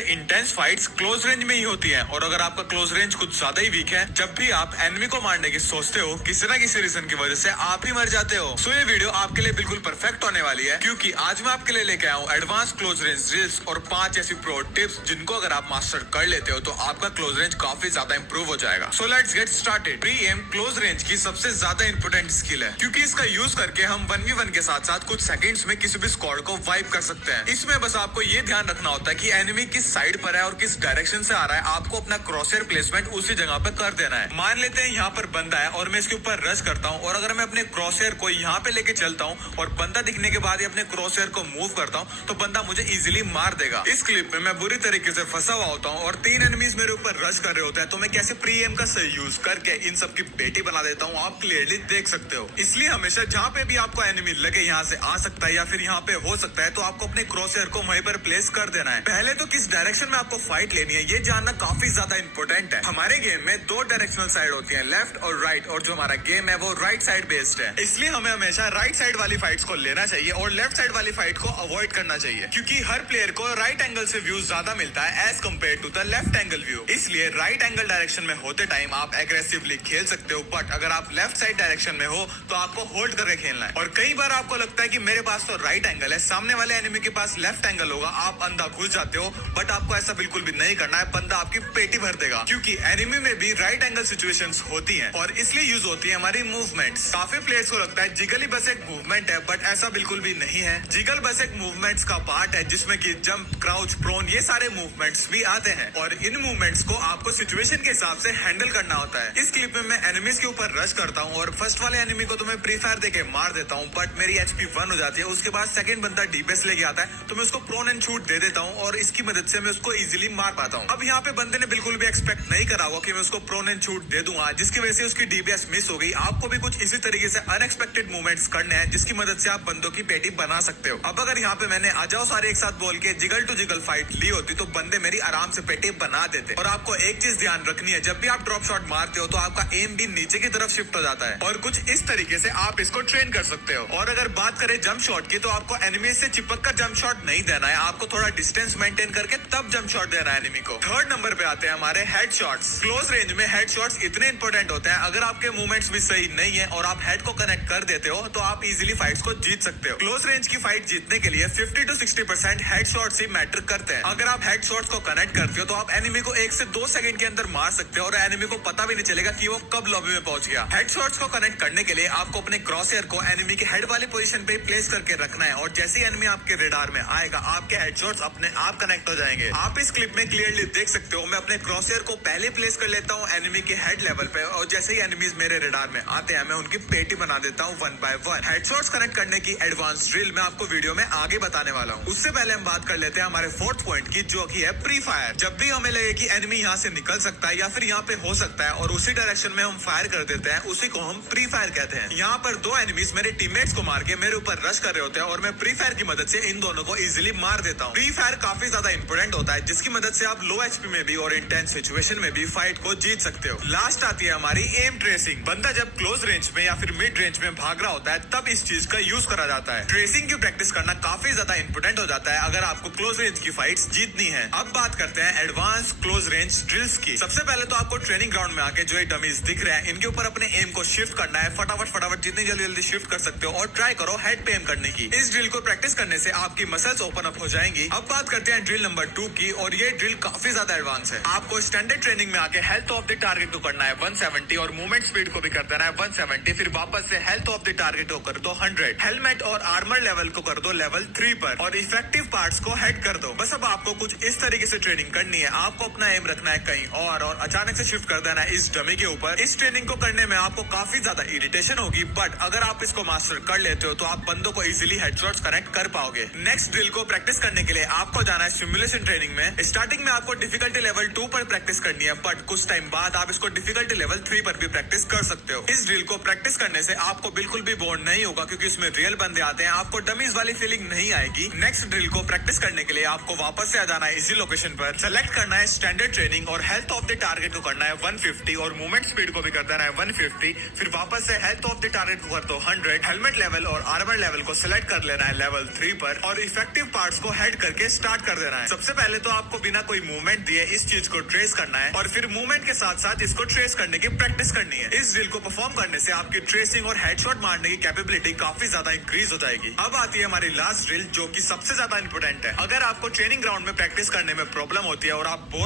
Intense fights close range में ही होती हैं और अगर आपका क्लोज रेंज कुछ ज्यादा ही वीक है, जब भी आप एनिमी को मारने की सोचते हो, किसी ना किसी रीजन की वजह से आप ही मर जाते हो। सो ये वीडियो आपके लिए बिल्कुल परफेक्ट होने वाली है, क्योंकि आज मैं आपके लिए लेके आया हूँ एडवांस क्लोज रेंज ड्रिल्स और 5 ऐसी प्रो टिप्स जिनको अगर आप मास्टर कर लेते हो तो आपका क्लोज रेंज काफी ज्यादा इंप्रूव हो जाएगा। So let's get started. Pre M close range की सबसे ज्यादा इंपोर्टेंट स्किल है, क्योंकि इसका यूज करके हम 1v1 के साथ साथ कुछ सेकंड्स में किसी भी स्क्वाड को वाइप कर सकते हैं। इसमें बस आपको ये ध्यान रखना होता है कि एनिमी किस साइड पर है और किस डायरेक्शन से आ रहा है, आपको अपना क्रॉसहेयर प्लेसमेंट उसी जगह पे कर देना है। मान लेते हैं यहाँ पर बंदा है और मैं इसके ऊपर रश करता हूँ, और अगर मैं अपने क्रॉसहेयर को यहाँ पे लेके चलता हूँ और बंदा दिखने के बाद ही अपने क्रॉसहेयर को मूव करता हूँ, तो बंदा मुझे इजीली मार देगा। इस क्लिप में मैं बुरी तरीके से फंसा हुआ होता हूँ और 3 एनिमीज मेरे ऊपर रश कर रहे होते हैं, तो मैं कैसे प्री एम का सही यूज करके इन सब की पेटी बना देता हूँ, आप क्लियरली देख सकते हो। इसलिए हमेशा जहाँ पे भी आपको एनिमी लगे यहाँ से आ सकता है या फिर यहाँ पे हो सकता है, तो आपको अपने क्रॉसहेयर को वहीं पर प्लेस कर देना है। पहले तो किस डायरेक्शन में आपको फाइट लेनी है ये जानना काफी ज्यादा इंपॉर्टेंट है। हमारे गेम में 2 डायरेक्शनल साइड होती है, लेफ्ट और राइट, और जो हमारा गेम है वो राइट साइड बेस्ड है। इसलिए हमें हमेशा राइट साइड वाली फाइट्स को लेना चाहिए और लेफ्ट साइड वाली फाइट को अवॉइड करना चाहिए, क्योंकि हर प्लेयर को राइट एंगल से व्यू ज्यादा मिलता है as compare to the left angle view. इसलिए राइट एंगल डायरेक्शन में होते टाइम आप एग्रेसिवली खेल सकते हो, बट अगर आप लेफ्ट साइड डायरेक्शन में हो तो आपको होल्ड करके खेलना है। और कई बार आपको लगता है कि मेरे पास तो राइट एंगल है, सामने वाले एनिमी के पास लेफ्ट एंगल होगा, आप अंधा घुस जाते हो, बट आपको ऐसा बिल्कुल भी नहीं करना है। बंदा आपकी पेटी भर देगा, क्योंकि एनिमी में भी राइट एंगल सिचुएशंस होती हैं और इसलिए यूज होती है हमारी मूवमेंट्स। काफी प्लेयर्स को लगता है जिगल ही बस एक मूवमेंट है, बट ऐसा बिल्कुल भी नहीं है। जिगल बस एक मूवमेंट्स का पार्ट है जिसमें कि जंप, क्राउच, प्रोन ये सारे मूवमेंट्स भी आते हैं, और इन मूवमेंट्स को आपको सिचुएशन के हिसाब से हैंडल करना होता है। इस क्लिप में मैं एनिमीज के ऊपर रश करता हूँ और फर्स्ट वाले एनिमी को तो मैं प्री फायर देके मार देता हूँ, बट मेरी एचपी 1 हो जाती है। उसके बाद सेकंड बंदा डीपीएस लेके आता है, तो मैं उसको प्रोन एंड शूट दे देता हूँ और इसकी मदद से मैं उसको इजीली मार पाता हूँ। अब यहाँ पे बंदे ने बिल्कुल भी एक्सपेक्ट नहीं करा होगा कि मैं उसको प्रोन एंड शूट दे दूंगा, जिसकी वजह से उसकी डीपीएस मिस हो गई। आपको भी कुछ इसी तरीके से अनएक्सपेक्टेड मूवमेंट्स करने हैं जिसकी मदद से आप बंदों की पेटी बना सकते हो। अब अगर यहाँ पे मैंने आ जाओ सारे एक साथ बोल के जिगल टू जिगल फाइट ली होती तो बंदे मेरी आराम से पेटी बना देते। और आपको एक चीज ध्यान रखनी है, जब भी आप ड्रॉप शॉट मारते हो तो आपका एम भी नीचे की तरफ शिफ्ट हो जाता है, और कुछ इस तरीके से आप इसको ट्रेन कर सकते हो। और अगर बात करें जंप शॉट की, तो आपको एनिमी से चिपक कर जंप शॉट नहीं देना है, आपको थोड़ा डिस्टेंस मेंटेन करके तब जंप शॉट देना है एनिमी को। थर्ड नंबर पे आते हैं हमारे हेड शॉट्स। क्लोज रेंज में हेड शॉट्स इतने इंपॉर्टेंट होते हैं, अगर आपके मूवमेंट्स भी सही नहीं है और आप हेड को कनेक्ट कर देते हो तो आप इजीली फाइट्स को जीत सकते हो। क्लोज रेंज की फाइट जीतने के लिए 50 to 60% head shots he matter करते हैं। अगर आप हेड शॉट्स को कनेक्ट करते हो तो आप एनिमी को 1 से 2 सेकंड के अंदर मार सकते हो और एनिमी को पता भी नहीं चलेगा कि वो कब लॉबी में पहुंच गया। हेड शॉट्स को कनेक्ट करने के लिए आपको अपने क्रॉसहेयर को एनिमी के हेड वाली पोजीशन पे प्लेस करके रखना है, और जैसे ही एनिमी आपके रेडार में आएगा आपके हेड शॉट्स अपने आप कनेक्ट हो जाएंगे। आप इस क्लिप में क्लियरली देख सकते हो, मैं अपने क्रॉसहेयर को पहले प्लेस कर लेता हूँ एनिमी के हेड लेवल पे, और जैसे ही एनिमीज मेरे रेडार में आते हैं मैं उनकी पेटी बना देता हूँ 1 by 1। हेडशॉट्स कनेक्ट करने की एडवांस ड्रिल मैं आपको वीडियो में आगे बताने वाला हूँ। उससे पहले हम बात कर लेते हैं हमारे 4th पॉइंट की, जो की है प्री फायर। जब भी हमें लगे कि एनिमी यहाँ से निकल सकता है या फिर यहाँ पे हो सकता है और उसी डायरेक्शन में हम फायर कर देते हैं, उसी को हम प्री फायर कहते हैं। यहाँ पर 2 एनिमीज मेरे टीममेट्स को मार के मेरे ऊपर रश कर रहे होते हैं और मैं प्री फायर की मदद से इन दोनों को इजिली मार देता हूँ। प्री फायर काफी ज्यादा इंपोर्टेंट होता है, जिसकी मदद से आप लो एचपी में भी और इंटेंस सिचुएशन में भी फाइट को जीत सकते हो। लास्ट आती है हमारी एम ट्रेसिंग। बंदा जब क्लोज रेंज में या फिर मिड रेंज में भाग रहा होता है तब इस चीज का यूज करा जाता है। ट्रेसिंग की प्रैक्टिस करना काफी ज्यादा इंपोर्टेंट हो जाता है अगर आपको क्लोज रेंज की फाइट्स जीतनी है। अब बात करते हैं एडवांस क्लोज रेंज ड्रिल्स की। सबसे पहले तो आपको ट्रेनिंग ग्राउंड में आके जो ये डमीज दिख रहे हैं इनके ऊपर अपने एम को शिफ्ट करना है। फटाफट जितनी जल्दी शिफ्ट कर सकते हो और ट्राई करो हेड पे एम करने की। इस ड्रिल को प्रैक्टिस करने से आपकी मसल्स ओपन अप हो जाएंगी। अब बात करते हैं ड्रिल नंबर 2 की, और ये ड्रिल काफी ज्यादा एडवांस है। आपको स्टैंडर्ड ट्रेनिंग में आके हेल्थ ऑफ द टारगेट को करना है 170 और मूवमेंट स्पीड को भी कर देना है 170, फिर वापस से हेल्थ ऑफ द टारगेट को कर दो 100, हेलमेट और आर्मर लेवल को कर दो लेवल 3 पर, और इफेक्टिव पार्ट्स को हेड कर दो। बस अब आपको कुछ इस तरीके से ट्रेनिंग करनी है। आपको अपना एम रखना है कहीं और अचानक से शिफ्ट कर देना है इस डमी के ऊपर। इस ट्रेनिंग को करने में आपको काफी ज्यादा इरिटेशन होगी, बट अगर आप इसको मास्टर कर लेते हो तो आप बंदों को इजीली हेडशॉट्स कनेक्ट कर पाओगे। नेक्स्ट ड्रिल को प्रैक्टिस करने के लिए आपको जाना है सिमुलेशन ट्रेनिंग में। स्टार्टिंग में आपको डिफिकल्टी लेवल 2 पर प्रैक्टिस करनी है, बट कुछ टाइम बाद आप इसको डिफिकल्टी लेवल 3 पर भी प्रैक्टिस कर सकते हो। इस ड्रिल को प्रैक्टिस करने से आपको बिल्कुल भी बोर नहीं होगा, क्योंकि इसमें रियल बंदे आते हैं, आपको डमीज वाली फीलिंग नहीं आएगी। नेक्स्ट ड्रिल को प्रैक्टिस करने के लिए आपको वापस से आ जाना है इसी लोकेशन पर, सेलेक्ट करना है स्टैंडर्ड ट्रेनिंग और हेल्थ ऑफ द टारगेट को करना है 150 और मूवमेंट स्पीड को भी कर देना है 150, फिर वापस से हेल्थ ऑफ द टारगेट को कर दो 100, हेलमेट लेवल और आर्मर लेवल को सिलेक्ट कर लेना है लेवल 3 पर और इफेक्टिव पार्ट्स को हेड करके स्टार्ट कर देना है। सबसे पहले तो आपको बिना कोई मूवमेंट दिए इस चीज को ट्रेस करना है और फिर मूवमेंट के साथ साथ इसको ट्रेस करने की प्रैक्टिस करनी है। इस ड्रिल को परफॉर्म करने से आपकी ट्रेसिंग और हेडशॉट मारने की कैपेबिलिटी काफी ज्यादा इंक्रीज हो जाएगी। अब आती है हमारी लास्ट ड्रिल, जो कि सबसे ज्यादा इंपॉर्टेंट है। अगर आपको ट्रेनिंग ग्राउंड में प्रैक्टिस करने में प्रॉब्लम होती है और आप बोर